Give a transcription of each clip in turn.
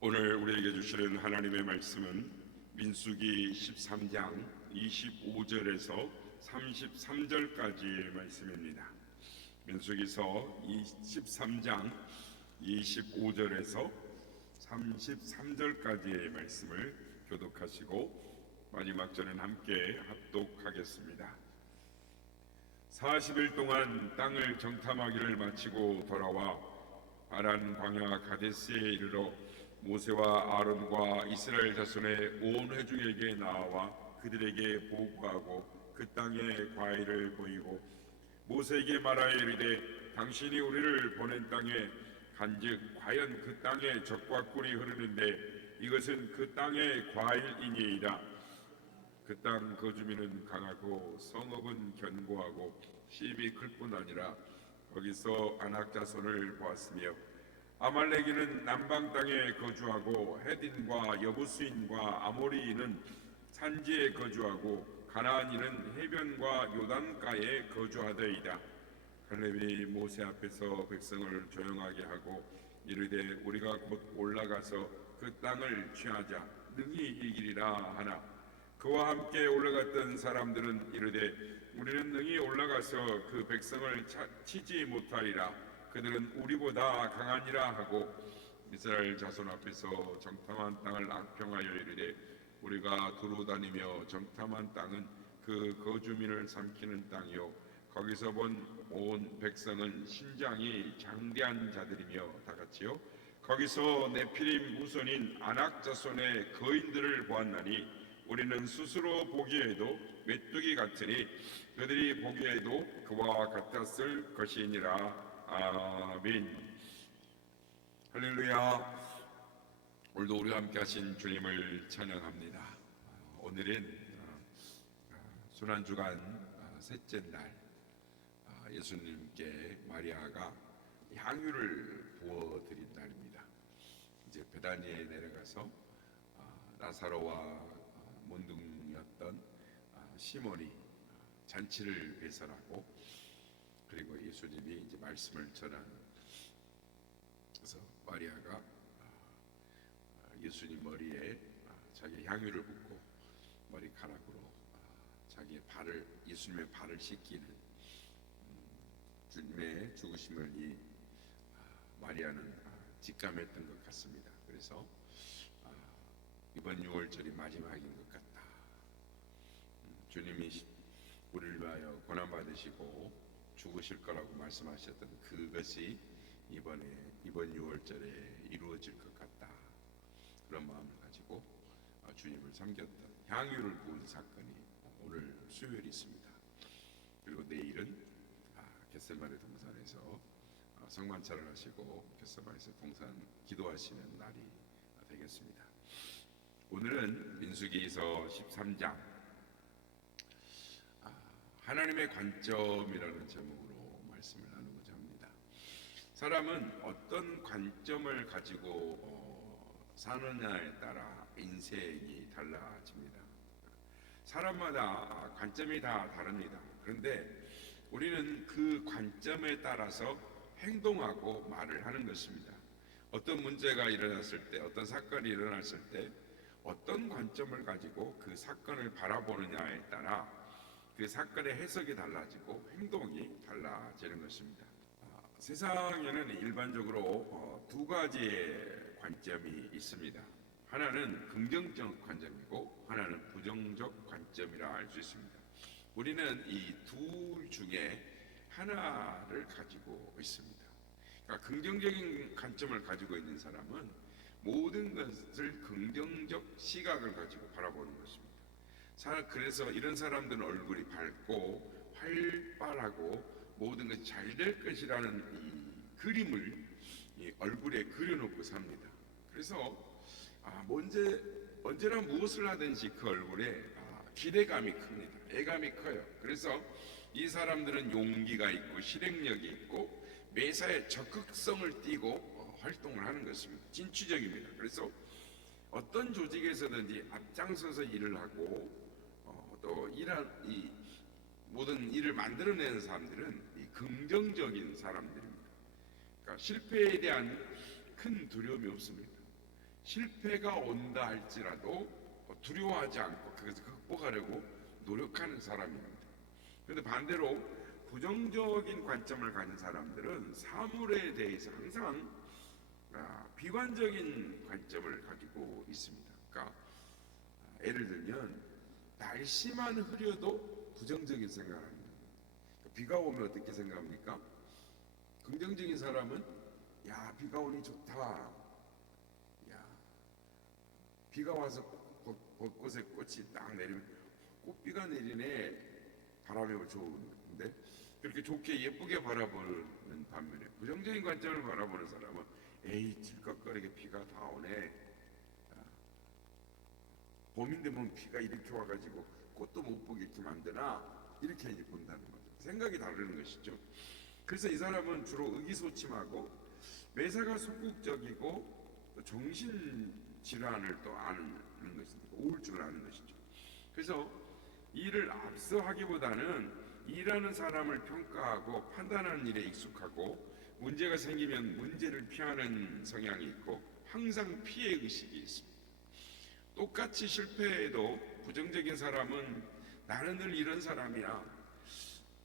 오늘 우리에게 주시는 하나님의 말씀은 민수기 13장 25절에서 33절까지의 말씀입니다. 민수기서 13장 25절에서 33절까지의 말씀을 교독하시고 마지막 절은 함께 합독하겠습니다. 40일 동안 땅을 정탐하기를 마치고 돌아와 아란 광야 가데스에 이르러 모세와 아론과 이스라엘 자손의 온 회중에게 나와 그들에게 보고하고 그 땅의 과일을 보이고 모세에게 말하여 이르되 당신이 우리를 보낸 땅에 간즉 과연 그 땅에 젖과 꿀이 흐르는데 이것은 그 땅의 과일이니이다. 그 땅 거주민은 강하고 성읍은 견고하고 시입이 클 뿐 아니라 거기서 아낙 자손을 보았으며 아말렉인은 남방 땅에 거주하고 헤딘과 여부스인과 아모리인은 산지에 거주하고 가나안인은 해변과 요단가에 거주하더이다. 갈렙이 모세 앞에서 백성을 조용하게 하고 이르되 우리가 곧 올라가서 그 땅을 취하자 능히 이기리라 하나 그와 함께 올라갔던 사람들은 이르되 우리는 능히 올라가서 그 백성을 치지 못하리라. 그들은 우리보다 강하니라 하고 이스라엘 자손 앞에서 정탐한 땅을 악평하여 이르되 우리가 두루 다니며 정탐한 땅은 그 거주민을 삼키는 땅이요 거기서 본 온 백성은 신장이 장대한 자들이며 다같이요 거기서 네피림 후손인 아낙 자손의 거인들을 보았나니 우리는 스스로 보기에도 메뚜기 같으니 그들이 보기에도 그와 같았을 것이니라. 아멘. 할렐루야. 오늘도 우리와 함께 하신 주님을 찬양합니다. 오늘은 순환주간 셋째 날 예수님께 마리아가 향유를 부어드린 날입니다. 이제 베다니에 내려가서 나사로와 몬둥이었던 시몬이 잔치를 배설하고 그리고 예수님이 이제 말씀을 전한 그래서 마리아가 예수님 머리에 자기 향유를 붓고 머리카락으로 자기의 발을 예수님의 발을 씻기는 주님의 죽으심을 이 마리아는 직감했던 것 같습니다. 그래서 이번 6월절이 마지막인 것 같다. 주님이 우리를 위하여 고난받으시고 죽으실 거라고 말씀하셨던 그것이 이번 6월절에 이루어질 것 같다. 그런 마음을 가지고 주님을 섬겼던 향유를 부은 사건이 오늘 수요일이 있습니다. 그리고 내일은 겟세마네 동산에서 성만찬을 하시고 겟세마네에서 동산 기도하시는 날이 되겠습니다. 오늘은 민수기서 13장 하나님의 관점이라는 제목으로 말씀을 나누고자 합니다. 사람은 어떤 관점을 가지고 사느냐에 따라 인생이 달라집니다. 사람마다 관점이 다 다릅니다. 그런데 우리는 그 관점에 따라서 행동하고 말을 하는 것입니다. 어떤 문제가 일어났을 때, 어떤 사건이 일어났을 때 어떤 관점을 가지고 그 사건을 바라보느냐에 따라 그 사건의 해석이 달라지고 행동이 달라지는 것입니다. 세상에는 일반적으로 두 가지의 관점이 있습니다. 하나는 긍정적 관점이고 하나는 부정적 관점이라 할 수 있습니다. 우리는 이 둘 중에 하나를 가지고 있습니다. 그러니까 긍정적인 관점을 가지고 있는 사람은 모든 것을 긍정적 시각을 가지고 바라보는 것입니다. 그래서 이런 사람들은 얼굴이 밝고 활발하고 모든 것이 잘 될 것이라는 이 그림을 이 얼굴에 그려놓고 삽니다. 그래서 언제나 무엇을 하든지 그 얼굴에 기대감이 큽니다. 애감이 커요. 그래서 이 사람들은 용기가 있고 실행력이 있고 매사에 적극성을 띠고 활동을 하는 것입니다. 진취적입니다. 그래서 어떤 조직에서든지 앞장서서 일을 하고 또 이 모든 일을 만들어내는 사람들은 이 긍정적인 사람들입니다. 그러니까 실패에 대한 큰 두려움이 없습니다. 실패가 온다 할지라도 두려워하지 않고 그것을 극복하려고 노력하는 사람입니다. 그런데 반대로 부정적인 관점을 가진 사람들은 사물에 대해서 항상 비관적인 관점을 가지고 있습니다. 그러니까 예를 들면 날씨만 흐려도 부정적인 생각을 합니다. 비가 오면 어떻게 생각합니까? 긍정적인 사람은 야, 비가 오니 좋다. 야, 비가 와서 곳곳에 꽃이 딱 내리면 꽃비가 내리네. 바람이 좋은데 그렇게 좋게 예쁘게 바라보는 반면에 부정적인 관점을 바라보는 사람은 에이 질꺽거리게 비가 다 오네. 봄인데 뭐 비가 이렇게 와가지고 꽃도 못 보게 이렇게 만드나 이렇게 이제 본다는 거죠. 생각이 다르는 것이죠. 그래서 이 사람은 주로 의기소침하고 매사가 소극적이고 또 정신질환을 또 아는 것입니다. 우울증을 아는 것이죠. 그래서 일을 앞서 하기보다는 일하는 사람을 평가하고 판단하는 일에 익숙하고 문제가 생기면 문제를 피하는 성향이 있고 항상 피해 의식이 있습니다. 똑같이 실패해도 부정적인 사람은 나는 늘 이런 사람이야.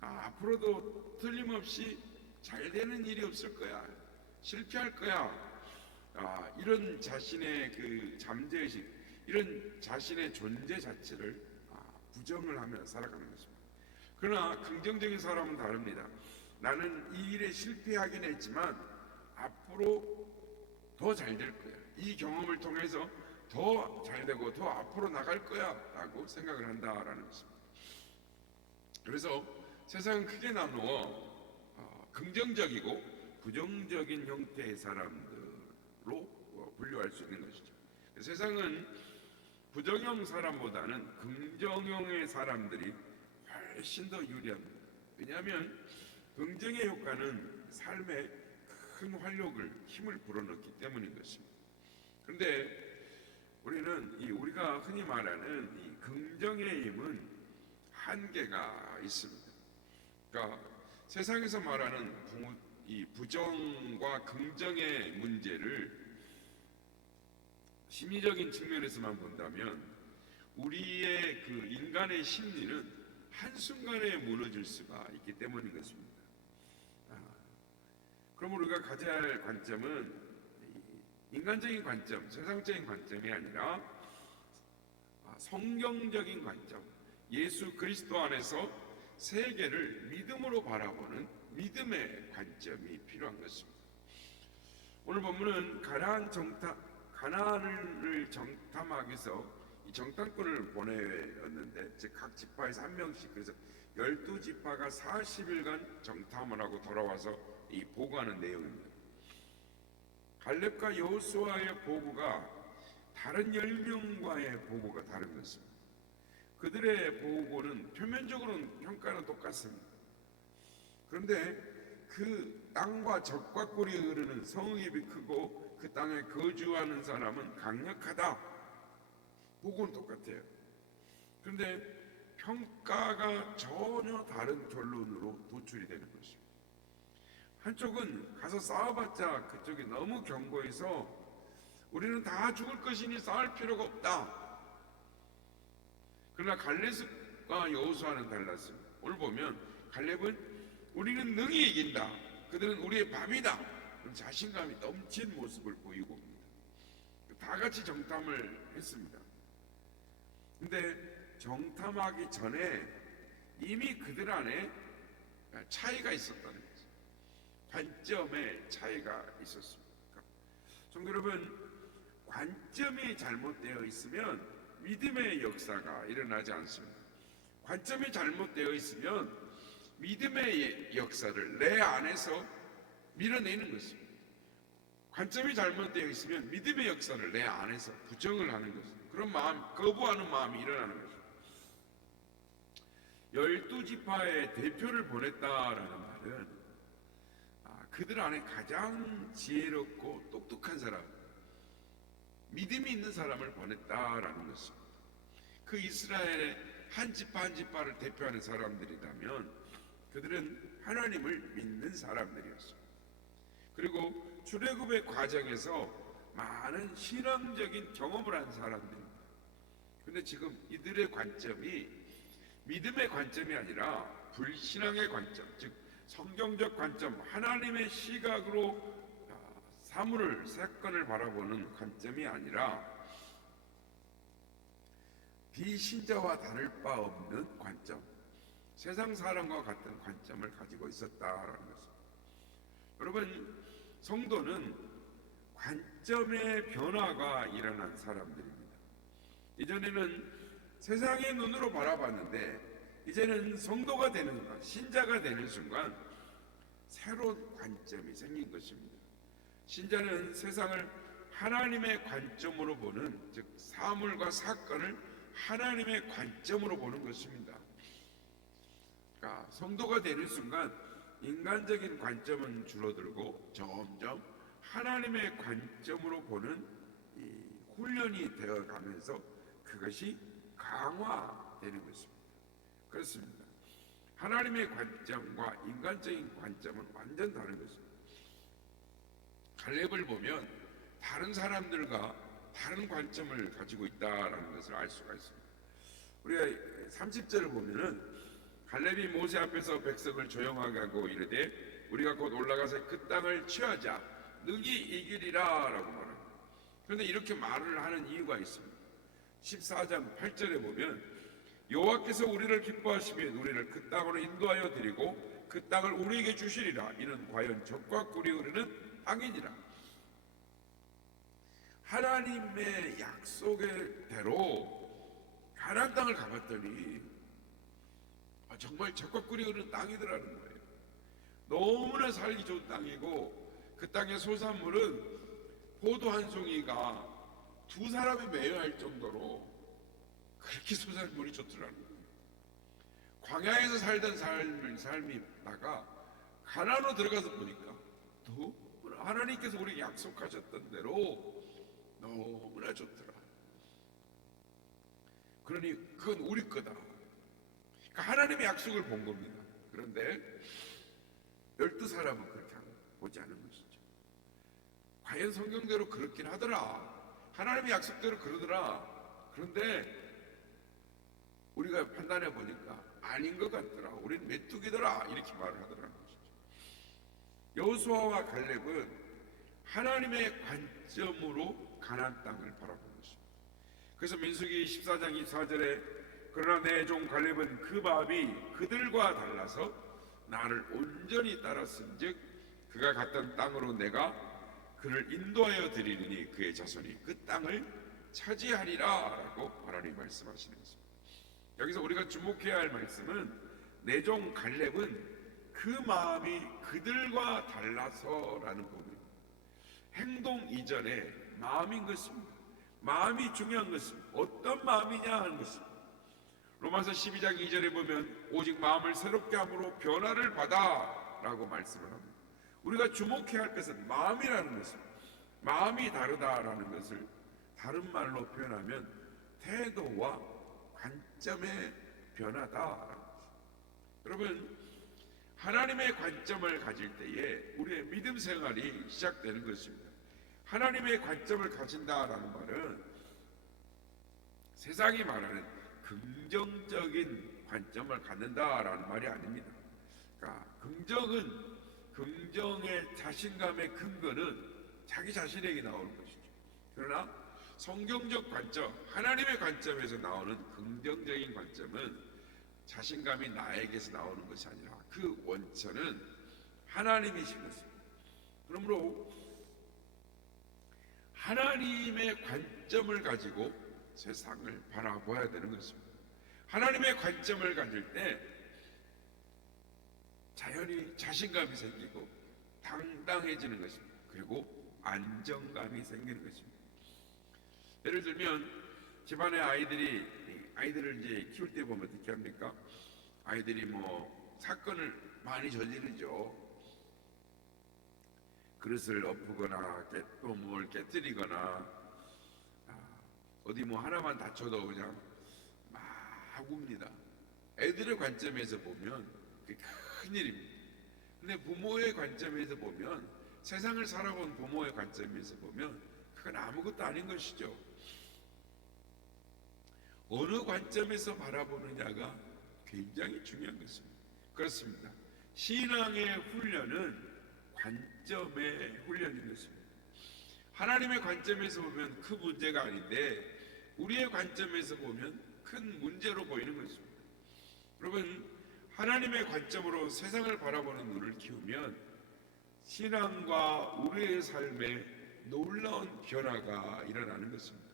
앞으로도 틀림없이 잘 되는 일이 없을 거야. 실패할 거야. 이런 자신의 그 잠재의식, 이런 자신의 존재 자체를 부정을 하며 살아가는 것입니다. 그러나 긍정적인 사람은 다릅니다. 나는 이 일에 실패하긴 했지만 앞으로 더 잘 될 거야. 이 경험을 통해서 더 잘 되고 더 앞으로 나갈 거야 라고 생각을 한다라는 것입니다. 그래서 세상은 크게 나누어 긍정적이고 부정적인 형태의 사람들로 분류할 수 있는 것이죠. 세상은 부정형 사람보다는 긍정형의 사람들이 훨씬 더 유리합니다. 왜냐하면 긍정의 효과는 삶에 큰 활력을, 힘을 불어넣기 때문인 것입니다. 그런데 우리가 흔히 말하는 이 긍정의 힘은 한계가 있습니다. 그러니까 세상에서 말하는 이 부정과 긍정의 문제를 심리적인 측면에서만 본다면 우리의 그 인간의 심리는 한순간에 무너질 수가 있기 때문인 것입니다. 그럼 우리가 가져야 할 관점은 인간적인 관점, 세상적인 관점이 아니라 성경적인 관점, 예수 그리스도 안에서 세계를 믿음으로 바라보는 믿음의 관점이 필요한 것입니다. 오늘 본문은 가나안을 정탐하기 위해서 이 정탐꾼을 보내었는데 즉 각 지파에서 한 명씩, 그래서 12지파가 40일간 정탐을 하고 돌아와서 이 보고하는 내용입니다. 갈렙과 여호수아의 보고가 다른 10명과의 보고가 다른 것입니다. 그들의 보고는 표면적으로는 평가는 똑같습니다. 그런데 그 땅과 적과 꿀이 흐르는 성읍이 크고 그 땅에 거주하는 사람은 강력하다. 보고는 똑같아요. 그런데 평가가 전혀 다른 결론으로 도출이 되는 것입니다. 한쪽은 가서 싸워봤자 그쪽이 너무 견고해서 우리는 다 죽을 것이니 싸울 필요가 없다. 그러나 갈렙과 여호수아는 달랐습니다. 오늘 보면 갈렙은 우리는 능히 이긴다. 그들은 우리의 밥이다. 자신감이 넘친 모습을 보이고 옵니다. 다 같이 정탐을 했습니다. 근데 정탐하기 전에 이미 그들 안에 차이가 있었다는 거죠. 관점의 차이가 있었습니다. 성도 여러분, 관점이 잘못되어 있으면 믿음의 역사가 일어나지 않습니다. 관점이 잘못되어 있으면 믿음의 역사를 내 안에서 밀어내는 것입니다. 관점이 잘못되어 있으면 믿음의 역사를 내 안에서 부정을 하는 것입니다. 그런 마음, 거부하는 마음이 일어나는 것입니다. 12지파의 대표를 보냈다라는 말은 그들 안에 가장 지혜롭고 똑똑한 사람, 믿음이 있는 사람을 보냈다라는 것입니다. 그 이스라엘의 한 지파 한 지파를 대표하는 사람들이라면 그들은 하나님을 믿는 사람들이었습니다. 그리고 출애굽의 과정에서 많은 신앙적인 경험을 한 사람들입니다. 근데 지금 이들의 관점이 믿음의 관점이 아니라 불신앙의 관점, 즉 성경적 관점, 하나님의 시각으로 사물을, 사건을 바라보는 관점이 아니라 비신자와 다를 바 없는 관점, 세상 사람과 같은 관점을 가지고 있었다라는 것입니다. 여러분, 성도는 관점의 변화가 일어난 사람들입니다. 이전에는 세상의 눈으로 바라봤는데 이제는 성도가 되는 순간, 신자가 되는 순간 새로운 관점이 생긴 것입니다. 신자는 세상을 하나님의 관점으로 보는, 즉 사물과 사건을 하나님의 관점으로 보는 것입니다. 그러니까 성도가 되는 순간 인간적인 관점은 줄어들고 점점 하나님의 관점으로 보는 이 훈련이 되어가면서 그것이 강화되는 것입니다. 그렇습니다. 하나님의 관점과 인간적인 관점은 완전 다른 것입니다. 갈렙을 보면 다른 사람들과 다른 관점을 가지고 있다라는 것을 알 수가 있습니다. 우리가 30절을 보면은 갈렙이 모세 앞에서 백성을 조용하게 하고 이르되 우리가 곧 올라가서 그 땅을 취하자 능히 이기리라 라고 말합니다. 그런데 이렇게 말을 하는 이유가 있습니다. 14장 8절에 보면 여호와께서 우리를 기뻐하시면 우리를 그 땅으로 인도하여 드리고 그 땅을 우리에게 주시리라. 이는 과연 적과 꿀이 흐르는 땅이니라. 하나님의 약속대로 가나안 땅을 가봤더니 정말 적과 꿀이 흐르는 땅이더라는 거예요. 너무나 살기 좋은 땅이고 그 땅의 소산물은 포도 한 송이가 두 사람이 매여야 할 정도로 그렇게 소산물이 좋더라는 거예요. 광야에서 살던 삶이 다가 가나안으로 들어가서 보니까 너무나 하나님께서 우리에게 약속하셨던 대로 너무나 좋더라. 그러니 그건 우리 거다. 그러니까 하나님의 약속을 본 겁니다. 그런데 12사람은 그렇게 보지 않은 것이죠. 과연 성경대로 그렇긴 하더라. 하나님의 약속대로 그러더라. 그런데 우리가 판단해 보니까 아닌 것 같더라. 우린 메뚜기더라. 이렇게 말을 하더라는 것이죠. 여호수아와 갈렙은 하나님의 관점으로 가나안 땅을 바라본 것입니다. 그래서 민수기 14장 24절에 그러나 내 종 갈렙은 그 마음이 그들과 달라서 나를 온전히 따랐은즉 그가 갔던 땅으로 내가 그를 인도하여 드리리니 그의 자손이 그 땅을 차지하리라 라고 하나님 말씀하시는 것입니다. 여기서 우리가 주목해야 할 말씀은 내 종 갈렙은 그 마음이 그들과 달라서라는 부분입니다. 행동 이전에 마음인 것입니다. 마음이 중요한 것입니다. 어떤 마음이냐 하는 것입니다. 로마서 12장 2절에 보면 오직 마음을 새롭게 함으로 변화를 받아 라고 말씀을 합니다. 우리가 주목해야 할 것은 마음이라는 것입니다. 마음이 다르다라는 것을 다른 말로 표현하면 태도와 관점의 변화다라는 것입니다. 여러분, 하나님의 관점을 가질 때에 우리의 믿음 생활이 시작되는 것입니다. 하나님의 관점을 가진다라는 말은 세상이 말하는 긍정적인 관점을 갖는다라는 말이 아닙니다. 그러니까 긍정의 자신감의 근거는 자기 자신에게 나오는 것이죠. 그러나 성경적 관점, 하나님의 관점에서 나오는 긍정적인 관점은 자신감이 나에게서 나오는 것이 아니라 그 원천은 하나님이신 것입니다. 그러므로 하나님의 관점을 가지고 세상을 바라봐야 되는 것입니다. 하나님의 관점을 가질 때 자연히 자신감이 생기고 당당해지는 것입니다. 그리고 안정감이 생기는 것입니다. 예를 들면 집안의 아이들을 이제 키울 때 보면 어떻게 합니까? 아이들이 뭐 사건을 많이 저지르죠. 그릇을 엎거나 또 뭘 깨뜨리거나 어디 뭐 하나만 다쳐도 그냥 막 웁니다. 애들의 관점에서 보면 그게 큰일입니다. 근데 부모의 관점에서 보면, 세상을 살아본 부모의 관점에서 보면 그건 아무것도 아닌 것이죠. 어느 관점에서 바라보느냐가 굉장히 중요한 것입니다. 그렇습니다. 신앙의 훈련은 관점의 훈련인 것입니다. 하나님의 관점에서 보면 그 문제가 아닌데 우리의 관점에서 보면 큰 문제로 보이는 것입니다. 여러분, 하나님의 관점으로 세상을 바라보는 눈을 키우면 신앙과 우리의 삶에 놀라운 변화가 일어나는 것입니다.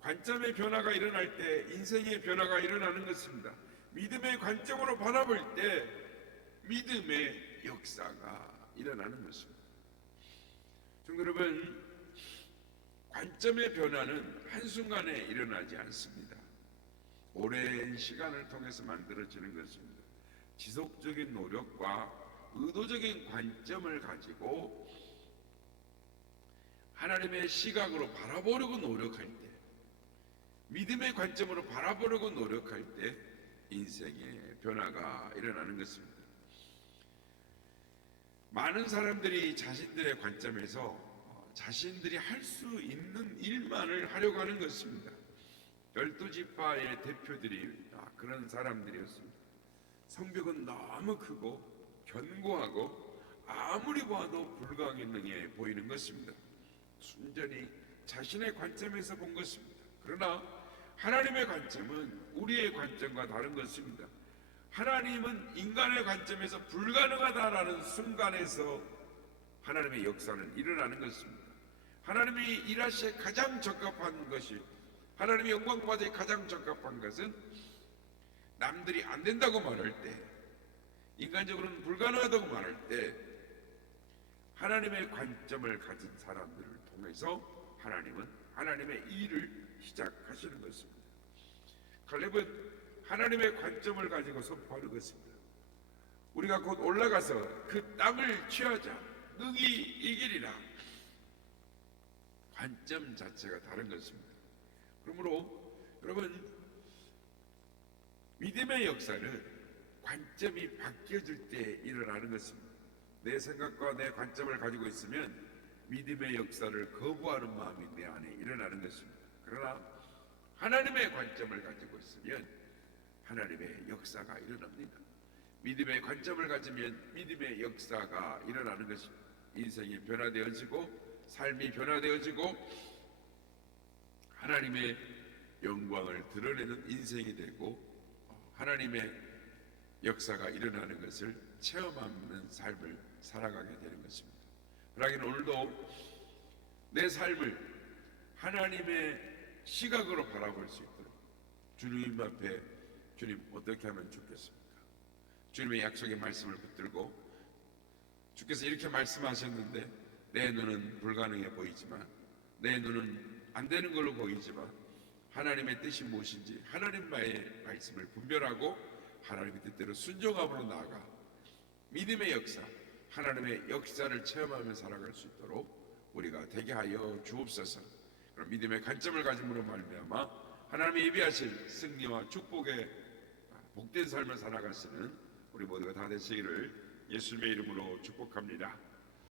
관점의 변화가 일어날 때 인생의 변화가 일어나는 것입니다. 믿음의 관점으로 바라볼 때 믿음의 역사가 일어나는 것입니다. 성도 여러분, 관점의 변화는 한순간에 일어나지 않습니다. 오랜 시간을 통해서 만들어지는 것입니다. 지속적인 노력과 의도적인 관점을 가지고 하나님의 시각으로 바라보려고 노력할 때, 믿음의 관점으로 바라보려고 노력할 때 인생의 변화가 일어나는 것입니다. 많은 사람들이 자신들의 관점에서 자신들이 할 수 있는 일만을 하려고 하는 것입니다. 12지파의 대표들이 그런 사람들이었습니다. 성벽은 너무 크고 견고하고 아무리 봐도 불가능해 보이는 것입니다. 순전히 자신의 관점에서 본 것입니다. 그러나 하나님의 관점은 우리의 관점과 다른 것입니다. 하나님은 인간의 관점에서 불가능하다라는 순간에서 하나님의 역사는 일어나는 것입니다. 하나님이 일하시기에 가장 적합한 것이, 하나님의 영광 받기에 가장 적합한 것은 남들이 안 된다고 말할 때, 인간적으로는 불가능하다고 말할 때 하나님의 관점을 가진 사람들을 통해서 하나님은 하나님의 일을 시작하시는 것입니다. 갈렙은 하나님의 관점을 가지고 선포하는 것입니다. 우리가 곧 올라가서 그 땅을 취하자, 능히 이기리라. 관점 자체가 다른 것입니다. 그러므로 여러분, 믿음의 역사는 관점이 바뀌어질 때 일어나는 것입니다. 내 생각과 내 관점을 가지고 있으면 믿음의 역사를 거부하는 마음이 내 안에 일어나는 것입니다. 그러나 하나님의 관점을 가지고 있으면 하나님의 역사가 일어납니다. 믿음의 관점을 가지면 믿음의 역사가 일어나는 것입니다. 인생이 변화되어지고 삶이 변화되어지고 하나님의 영광을 드러내는 인생이 되고 하나님의 역사가 일어나는 것을 체험하는 삶을 살아가게 되는 것입니다. 그러긴 오늘도 내 삶을 하나님의 시각으로 바라볼 수 있도록 주님 앞에, 주님 어떻게 하면 좋겠습니까? 주님의 약속의 말씀을 붙들고, 주께서 이렇게 말씀하셨는데 내 눈은 불가능해 보이지만, 내 눈은 안 되는 걸로 보이지만 하나님의 뜻이 무엇인지 하나님과의 말씀을 분별하고 하나님의 뜻대로 순종함으로 나아가 믿음의 역사, 하나님의 역사를 체험하며 살아갈 수 있도록 우리가 되게 하여 주옵소서. 그럼 믿음의 관점을 가짐으로 말미암아 하나님이 예비하실 승리와 축복의 복된 삶을 살아갈 수 있는 우리 모두가 다 되시기를 예수님의 이름으로 축복합니다.